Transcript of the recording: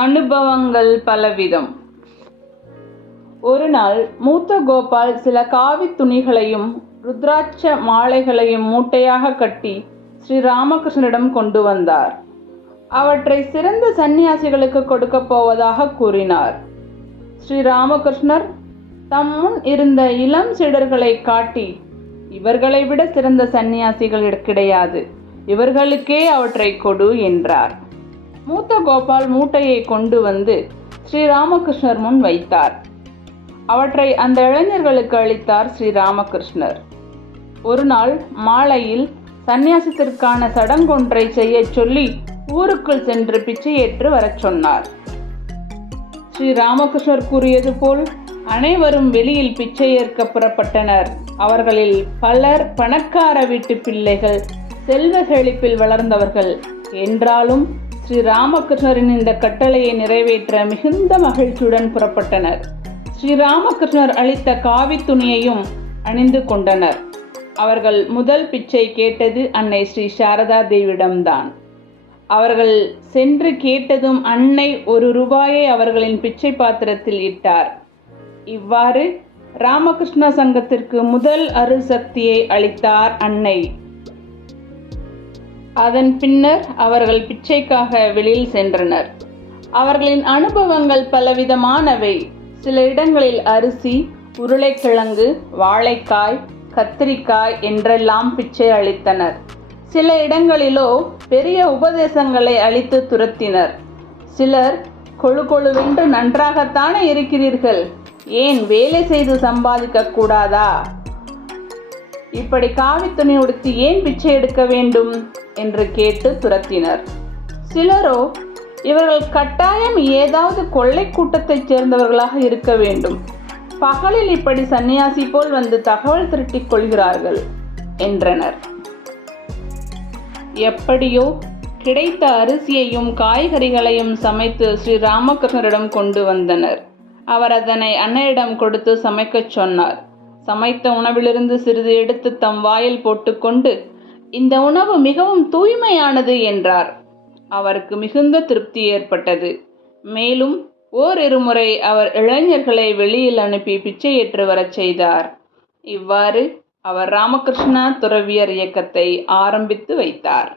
அனுபவங்கள் பலவிதம். ஒரு நாள் மூத்த கோபால் சில காவி துணிகளையும் ருத்ராட்ச மாலைகளையும் மூட்டையாக கட்டி ஸ்ரீ ராமகிருஷ்ணரிடம் கொண்டு வந்தார். அவற்றை சிறந்த சந்நியாசிகளுக்கு கொடுக்க போவதாக கூறினார். ஸ்ரீ ராமகிருஷ்ணர் தம் முன் இருந்த இளம் சீடர்களை காட்டி, இவர்களை விட சிறந்த சந்நியாசிகள் கிடையாது, இவர்களுக்கே அவற்றை கொடு என்றார். மூத்த கோபால் மூட்டையை கொண்டு வந்து ஸ்ரீ ராமகிருஷ்ணர் முன் வைத்தார். அவற்றை அந்த இளைஞர்களுக்கு அளித்தார் ஸ்ரீ ராமகிருஷ்ணர். ஒரு நாள் மாலையில் சந்நியாசத்திற்கான சடங்கொன்றை செய்ய சொல்லி ஊருக்குள் சென்று பிச்சையேற்று வரச் சொன்னார். ஸ்ரீ ராமகிருஷ்ணர் கூறியது போல் அனைவரும் வெளியில் பிச்சை ஏற்க புறப்பட்டனர். அவர்களில் பலர் பணக்கார வீட்டு பிள்ளைகள், செல்வ செழிப்பில் வளர்ந்தவர்கள். என்றாலும் ஸ்ரீ ராமகிருஷ்ணரின் இந்த கட்டளையை நிறைவேற்ற மிகுந்த மகிழ்ச்சியுடன் புறப்பட்டனர். ஸ்ரீ ராமகிருஷ்ணர் அளித்த காவி துணியையும் அணிந்து கொண்டனர். அவர்கள் முதல் பிச்சை கேட்டது அன்னை ஸ்ரீ சாரதா தேவியிடம்தான். அவர்கள் சென்று கேட்டதும் அன்னை 1 ரூபாயை அவர்களின் பிச்சை பாத்திரத்தில் இட்டார். இவ்வாறு ராமகிருஷ்ண சங்கத்திற்கு முதல் அருள் சக்தியை அளித்தார் அன்னை. அதன் பின்னர் அவர்கள் பிச்சைக்காக வெளியில் சென்றனர். அவர்களின் அனுபவங்கள் பலவிதமானவை. சில இடங்களில் அரிசி, உருளைக்கிழங்கு, வாழைக்காய், கத்திரிக்காய் என்றெல்லாம் பிச்சை அளித்தனர். சில இடங்களிலோ பெரிய உபதேசங்களை அளித்து துரத்தினர். சிலர் கொழு கொழுவென்று நன்றாகத்தானே இருக்கிறீர்கள், ஏன் வேலை செய்து சம்பாதிக்க கூடாதா, இப்படி காவி துணி உடுத்தி ஏன் பிச்சை எடுக்க வேண்டும் என்று கேட்டு துரத்தினர். சிலரோ இவர்கள் கட்டாயம் ஏதாவது கொள்ளை கூட்டத்தைச் சேர்ந்தவர்களாக இருக்க வேண்டும், பகலில் இப்படி சன்னியாசி போல் வந்து தகவல் திரட்டிக் கொள்கிறார்கள் என்றனர். எப்படியோ கிடைத்த அரிசியையும் காய்கறிகளையும் சமைத்து ஸ்ரீ ராமகிருஷ்ணரிடம் கொண்டு வந்தனர். அவர் அதனை அன்னையிடம் கொடுத்து சமைக்கச் சொன்னார். சமைத்த உணவிலிருந்து சிறிது எடுத்து தம் வாயில் போட்டுக்கொண்டு, இந்த உணவு மிகவும் தூய்மையானது என்றார். அவருக்கு மிகுந்த திருப்தி ஏற்பட்டது. மேலும் ஓரிருமுறை அவர் இளைஞர்களை வெளியில் அனுப்பி பிச்சையேற்று வரச் செய்தார். இவ்வாறு அவர் ராமகிருஷ்ணா துறவியர் இயக்கத்தை ஆரம்பித்து வைத்தார்.